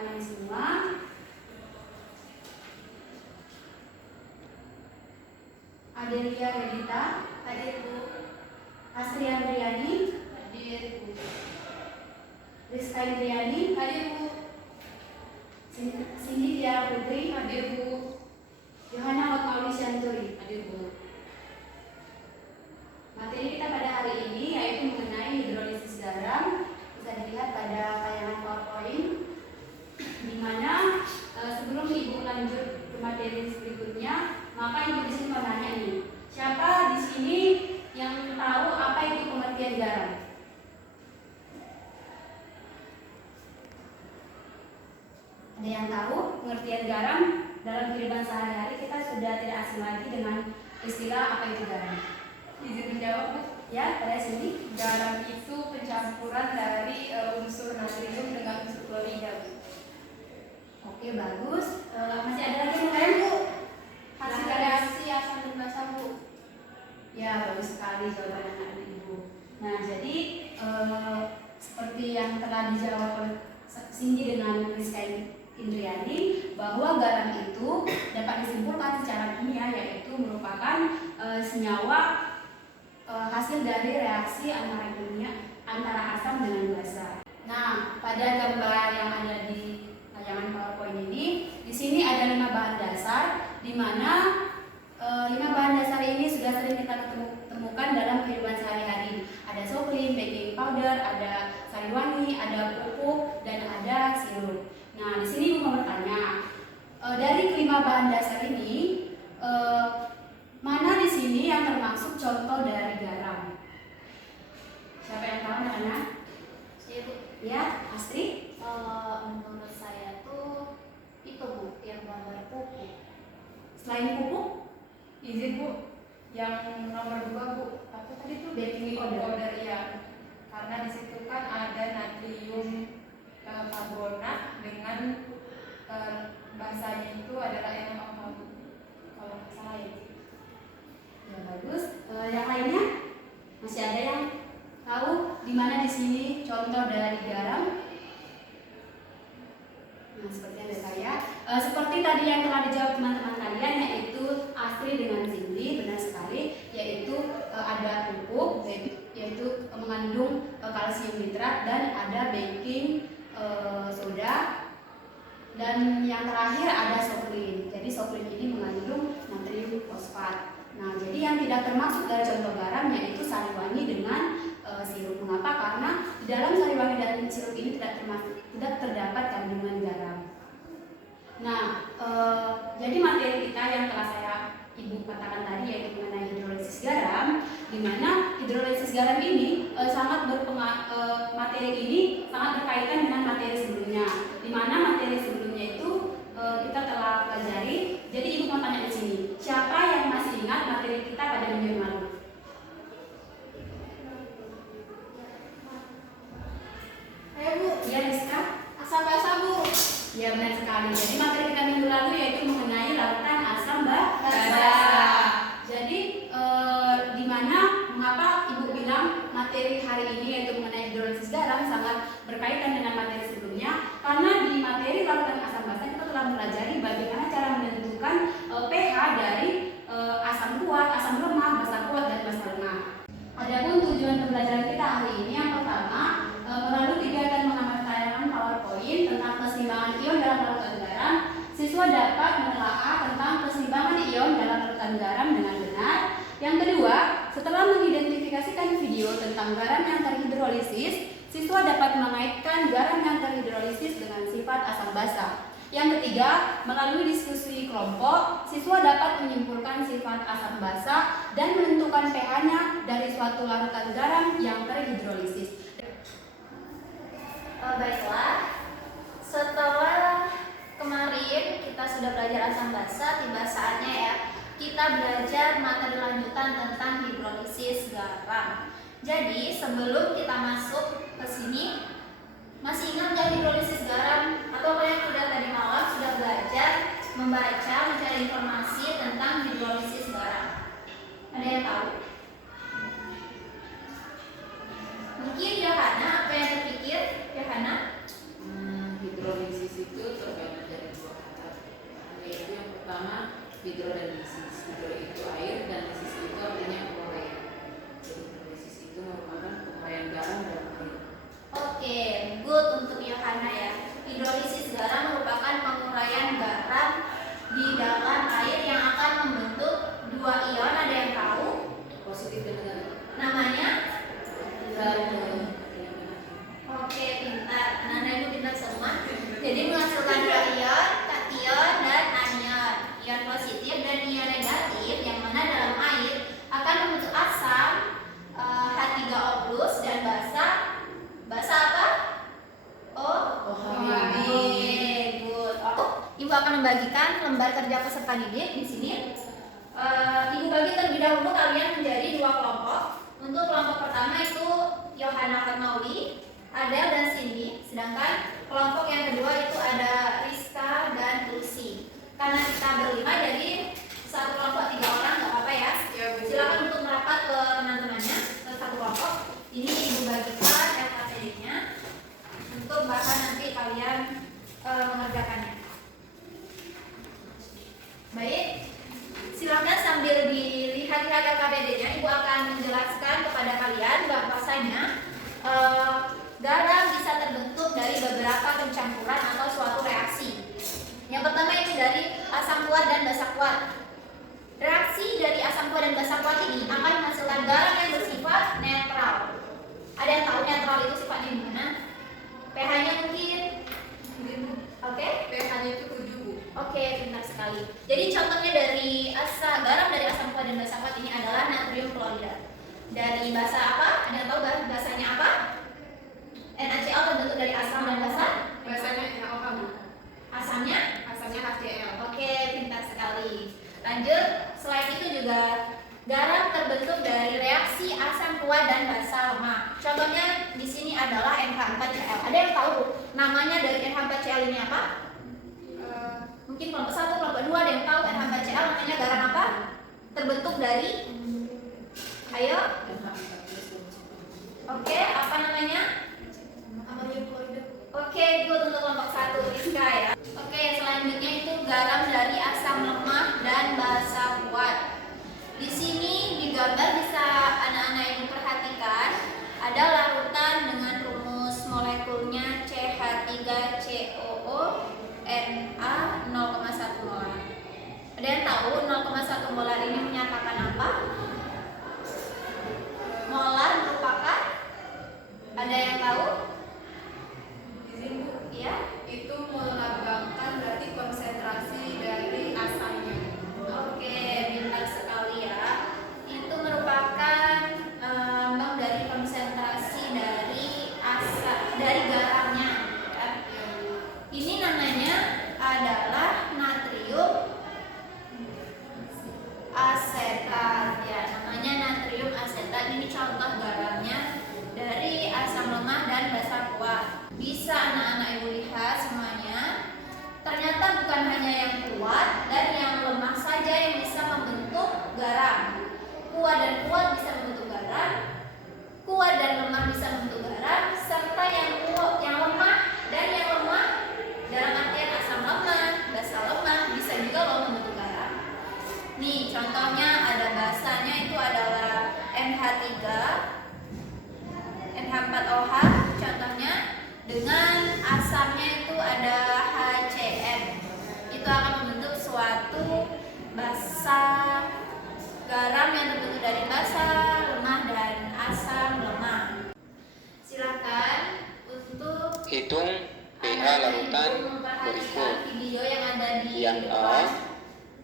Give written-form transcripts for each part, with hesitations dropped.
kalian semua. Adelia Redita, Hadir Bu. Astri Andriani, Hadir Bu. Rizka Indriani, Hadir Bu. Cindy Tia Putri, Hadir Bu. Yohana Hotmauli Syanturi. Hadir Bu. Materi kita pada hari ini yaitu mengenai hidrolisis garam. Bisa dilihat pada tayangan PowerPoint, di mana sebelum Ibu lanjut ke materi berikutnya, maka Ibu di sini mau nanya nih, siapa di sini yang tahu apa itu pengertian garam? Ada yang tahu pengertian garam? Dalam kehidupan sehari-hari kita sudah tidak asing lagi dengan istilah apa itu garam. Izin menjawab Bu. Ya, pada sini Garam itu pencampuran dari unsur natrium dengan unsur klorida Bu. oke, bagus. Masih ada lagi yang lain Bu? Hasil Silakan. reaksi asam dan basa Bu. Ya, bagus sekali jawaban anak Ibu. Nah, jadi seperti yang telah dijawab oleh Cindy dengan Rizka Indriani, bahwa garam itu dapat disimpulkan secara kimia, yaitu merupakan senyawa hasil dari reaksi antara asam dengan basa. Nah, pada gambar yang ada di tayangan PowerPoint ini, di sini ada 5 bahan dasar, di mana 5 bahan dasar ini sudah sering kita temukan dalam kehidupan sehari-hari. Ada soflin, baking powder, ada sari wangi, ada pupuk, dan ada sirup. Nah, di sini Ibu mau bertanya, dari kelima bahan dasar ini, mana di sini yang termasuk contoh dari garam? Siapa yang tahu anak-anak? Iya Bu. Ya, Astri? Menurut saya tuh itu Bu, yang gambar pupuk. Selain pupuk, Izin Bu. Yang nomor 2 Bu. Apa tadi tuh? baking powder. Ya. Karena di situ kan ada natrium karbonat dengan bahasanya itu adalah NaOH kalau nggak salah ya. Ya, bagus. Yang lainnya masih ada yang tahu di mana di sini contoh dari garam? Nah, seperti yang ada saya. Seperti tadi yang telah dijawab teman-teman kalian, yaitu Astri dengan Cindy, benar sekali, yaitu ada pupuk, yaitu mengandung kalsium nitrat, dan ada baking soda, dan yang terakhir ada soflin. Jadi soflin ini mengandung natrium fosfat. Nah, jadi yang tidak termasuk dari contoh garam yaitu sari wangi dengan sirup. Mengapa? Karena di dalam sari wangi dan sirup ini tidak terdapat kandungan garam. Nah, jadi materi kita yang telah Ibu katakan tadi yaitu mengenai hidrolisis garam, di mana hidrolisis garam ini materi ini sangat berkaitan dengan materi sebelumnya, di mana materi sebelumnya itu kita telah pelajari. Jadi Ibu mau tanya di sini, siapa yang masih ingat materi kita pada minggu yang lalu? Ayo Bu. Iya, Rizka? Asam basa Bu. Ya, benar sekali. Jadi materi kita minggu lalu yaitu mengenai larutan asam basa. Jadi di mana mengapa Ibu bilang materi hari ini yaitu mengenai hidrolisis garam sangat berkaitan dengan materi sebelumnya? Karena di materi larutan asam basa kita telah mempelajari bagaimana cara menentukan pH dari asam kuat, asam lemah, basa kuat, dan basa lemah. Adapun tujuan pembelajaran kita hari ini yang pertama, melalui kegiatan mengamati tayangan PowerPoint tentang keseimbangan ion dalam larutan garam, siswa dapat menelaah tentang keseimbangan ion dalam larutan garam dengan benar. Yang kedua, setelah mengidentifikasikan video tentang garam yang terhidrolisis, siswa dapat mengaitkan garam yang terhidrolisis dengan sifat asam basa. Yang ketiga, melalui diskusi kelompok, siswa dapat menyimpulkan sifat asam basa dan menentukan pH-nya dari suatu larutan garam yang terhidrolisis. Baiklah, setelah kemarin kita sudah belajar asam basa, tiba saatnya ya kita belajar materi lanjutan tentang hidrolisis garam. Jadi sebelum kita masuk ke sini, masih ingat nggak hidrolisis garam? Atau kalian sudah tadi malam sudah belajar membaca, mencari informasi tentang hidrolisis garam? Ada yang tahu? Mungkin Yohana, apa yang terpikir Yohana? Hidrolisis itu rekan didik di sini. Ibu bagi terlebih dahulu kalian menjadi 2 kelompok. Untuk kelompok pertama itu Yohana Fatmauli, Adel dan Cindy. Sedangkan kelompok yang kedua itu ada Rizka dan Lucy. Karena kita berlima jadi satu kelompok 3 orang, nggak apa-apa ya. Silakan untuk merapat ke teman-temannya ke satu kelompok. Ini ibu bagikan LKPD-nya untuk bahkan nanti kalian mengerjakannya. Baik, silakan sambil dilihat-lihat LKPD-nya, ibu akan menjelaskan kepada kalian bahwasanya garam bisa terbentuk dari beberapa pencampuran atau suatu reaksi. Yang pertama itu dari asam kuat dan basa kuat. Reaksi dari asam kuat dan basa kuat ini akan menghasilkan garam yang bersifat netral. Ada yang tahu netral itu sifatnya gimana? pH-nya mungkin? Oke? pH-nya itu 7, Bu. Oke, benar sekali. Jadi contohnya dari garam dari asam kuat dan basa kuat ini adalah natrium klorida. Dari basa apa? Ada yang tahu basanya apa? NaCl terbentuk dari asam dan basa? Basanya NaOH, Bu. Asamnya? Asamnya HCl. Oke, pintar sekali. Lanjut, selain itu juga garam terbentuk dari reaksi asam kuat dan basa lemak. Contohnya di sini adalah NH4Cl. Ada yang tahu namanya dari NH4Cl ini apa? Mungkin kelompok 1, kelompok 2 ada yang tahu NH4Cl namanya garam apa? Terbentuk dari ayo. Oke, apa namanya? Amonium klorida. Oke, good untuk kelompok 1 Rizka ya. Oke, selanjutnya itu garam dari asam lemak dan basa kuat. Di sini di gambar bisa anak-anak ibu perhatikan ada larutan dengan rumus molekulnya CH3COO Na 0,1 molar. Ada yang tahu 0,1 molar ini menyatakan apa? Molar merupakan, ada yang tahu? Izin, Bu. Iya? Itu melambangkan berarti konsentrasi dari asamnya. Oke, pintar sekali ya. Itu merupakan lambang dari konsentrasi dari dari garamnya. Ya. Ini namanya adalah natrium asetat. Ya, namanya natrium asetat. Ini contoh garamnya dari asam lemak dan basa kuat. Bisa anak-anak ibu lihat semuanya. Ternyata bukan hanya yang kuat dan yang lemah saja yang bisa membentuk garam. Kuat dan kuat bisa membentuk garam, kuat dan lemah bisa membentuk garam, serta yang lemah dan yang lemah dalam artian asam lemak, basa lemak bisa juga loh membentuk garam. Nih contohnya ada basanya itu adalah NH3, NH4OH contohnya, dengan asamnya itu ada HCN. Itu akan membentuk suatu basa garam yang terbentuk dari basa, lemah dan asam lemak. Silakan untuk Hitung pH larutan berikut. video yang ada di Yang A, depan.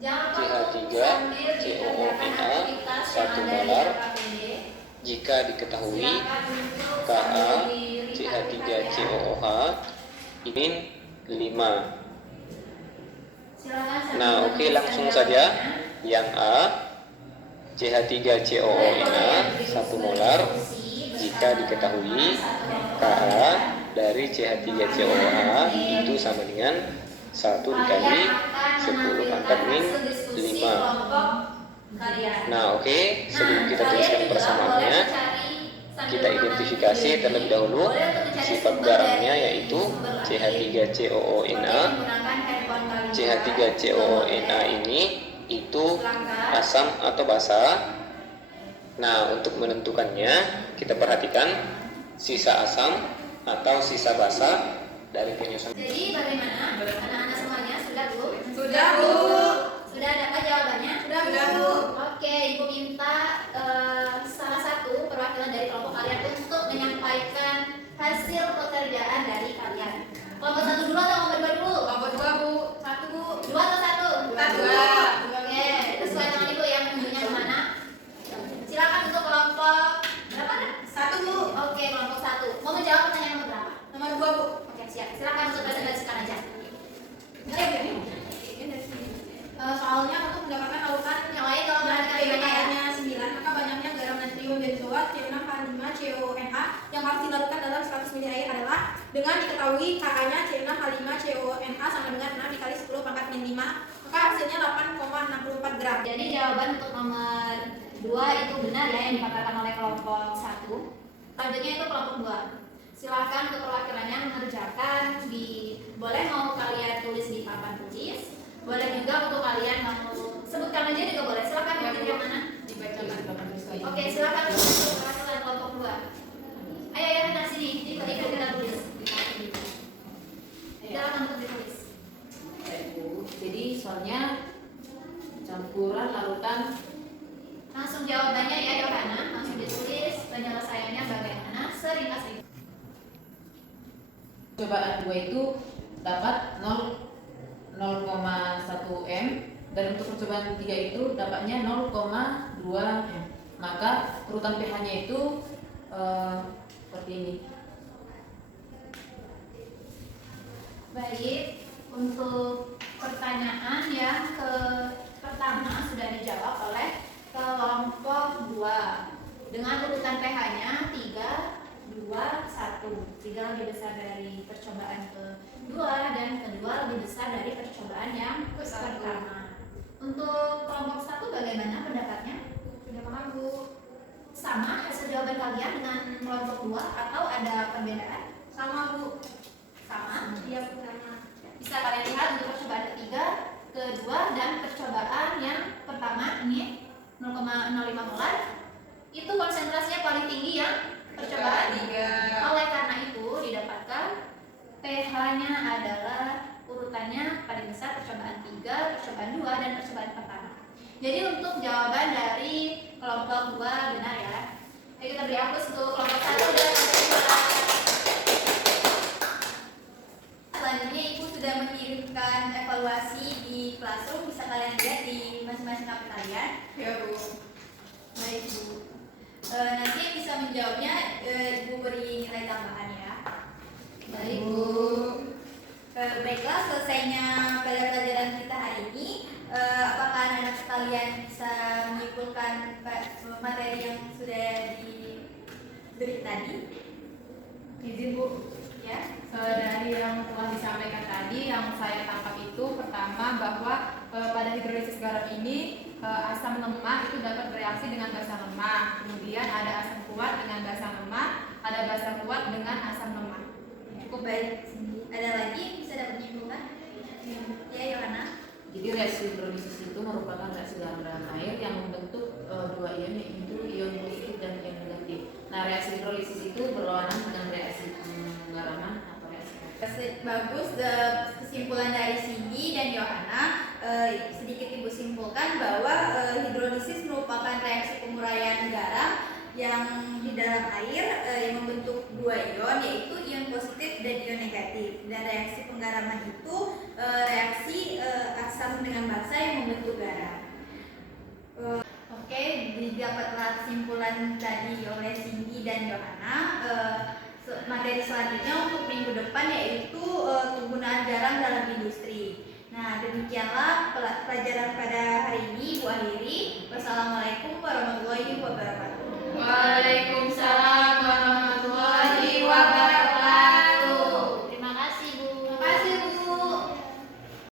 Jangan lupa untuk CH3 sambil dikerjakan COO aktivitas 1 yang ada di molar. LKPD. Jika diketahui Silakan untuk Ka sambil dilihat-lihat ya. CH3COOH ini 5. Silakan sambil Nah, oke, menuliskan langsung saja. jawabannya. Yang A, CH3COONA 1 molar. Jika diketahui Ka dari CH3COOH itu sama dengan 1 dikali 10 pangkat min 5. Nah, oke, sebelum kita tuliskan persamaannya, kita identifikasi terlebih dahulu sifat garamnya yaitu CH3COONA. CH3COONA ini itu asam atau basa. Nah, untuk menentukannya kita perhatikan sisa asam atau sisa basa dari penyusunan. Jadi bagaimana anak-anak semuanya sudah Bu? Sudah, Bu. Sudah dapat jawabannya? Sudah, Bu. Oke, Ibu minta salah satu perwakilan dari kelompok kalian untuk menyampaikan hasil pekerjaan dari kalian. Kelompok 1 dulu atau kelompok 2 dulu? Kelompok 2, Bu. 1 Bu. 2 atau 1? Dua. Oke, sesuai dengan Ibu yang tunjuknya kemana? Silakan untuk kelompok berapa? 1, Bu. Oke, kelompok 1. Mau menjawab pertanyaan nomor berapa? Nomor 2, Bu. Oke, siap. Silakan untuk presentasikan aja. Ini dari sini. Soal C6H5CONA yang harus dilarutkan dalam 100 ml air adalah dengan diketahui KA-nya C6H5CONA sama dengan 6 dikali 10 pangkat min 5, maka hasilnya 8,64 gram. Jadi jawaban untuk nomor 2 itu benar ya, yang dikatakan oleh kelompok 1. Selanjutnya itu kelompok 2. Silakan untuk perwakilannya mengerjakan boleh mau kalian tulis di papan tulis, boleh juga untuk kalian mau sebutkan aja juga boleh. Silakan mau pilih yang mana? Dibacakan papan tulis. Oke, silakan untuk perwakilan kelompok 2. Ayo ya, dari sini, kita tulis. Silakan untuk ditulis. Jadi soalnya campuran larutan. Langsung jawabannya ya Yohana, langsung ditulis penyelesaiannya bagaimana seringkas itu. Percobaan 2 itu dapat 0,1 M dan untuk percobaan 3 itu dapatnya 0,2 M. Maka urutan pH-nya itu seperti ini. Baik, untuk pertanyaan yang pertama sudah dijawab oleh kelompok 2 dengan urutan pH-nya 3, 2, 1. 3 lebih besar dari percobaan kedua dan kedua lebih besar dari percobaan yang pertama. Untuk kelompok 1 bagaimana pendapatnya? Sudah paham Bu? Sama hasil jawaban kalian dengan kelompok 2 atau ada perbedaan? Sama Bu. Sama? Iya Bu, sama. Bisa kalian lihat untuk percobaan ketiga, kedua, dan percobaan yang pertama ini 0,05 molar itu konsentrasinya paling tinggi yang percobaan 3. Oleh karena itu didapatkan pH-nya adalah urutannya paling besar percobaan 3, percobaan 2, dan percobaan pertama. Jadi untuk jawaban dari kelompok 2 benar ya. Ayo kita beri hapus untuk kelompok 1 dan kelompok 2. Selanjutnya Ibu sudah mengirimkan evaluasi di Classroom, bisa kalian lihat di masing-masing HP kalian. Ya Bu. Baik Bu. Nanti yang bisa menjawabnya Ibu beri nilai tambahan ya. Baik Bu. Baiklah, selesainya pelajaran kita hari ini. Apakah anak-anak sekalian bisa menyimpulkan materi yang sudah diberi tadi? Izin Bu, Ya. dari yang telah disampaikan tadi, yang saya tangkap itu pertama bahwa pada hidrolisis garam ini asam lemak itu dapat bereaksi dengan basa lemak. Kemudian ada asam kuat dengan basa lemak, ada basa kuat dengan asam lemak. Cukup baik. Ada lagi bisa dapat menyimpulkan? Ya, Yohana. Jadi reaksi hidrolisis itu merupakan reaksi garam dalam air yang membentuk dua ion, yaitu ion positif dan ion negatif. Nah, reaksi hidrolisis itu berlawanan dengan reaksi penggaraman atau reaksi. Bagus, kesimpulan dari Cindy dan Yohana. Sedikit Ibu simpulkan bahwa hidrolisis merupakan reaksi penguraian garam yang di dalam air yang membentuk dua ion, yaitu ion positif dan ion negatif. Dan reaksi penggaraman itu reaksi asam dengan basa yang membentuk garam. Oke, didapatlah kesimpulan tadi oleh Cindy dan Yohana. Materi selanjutnya untuk minggu depan yaitu penggunaan garam dalam industri. Nah, demikianlah pelajaran pada hari ini. Bu akhiri. Wassalamualaikum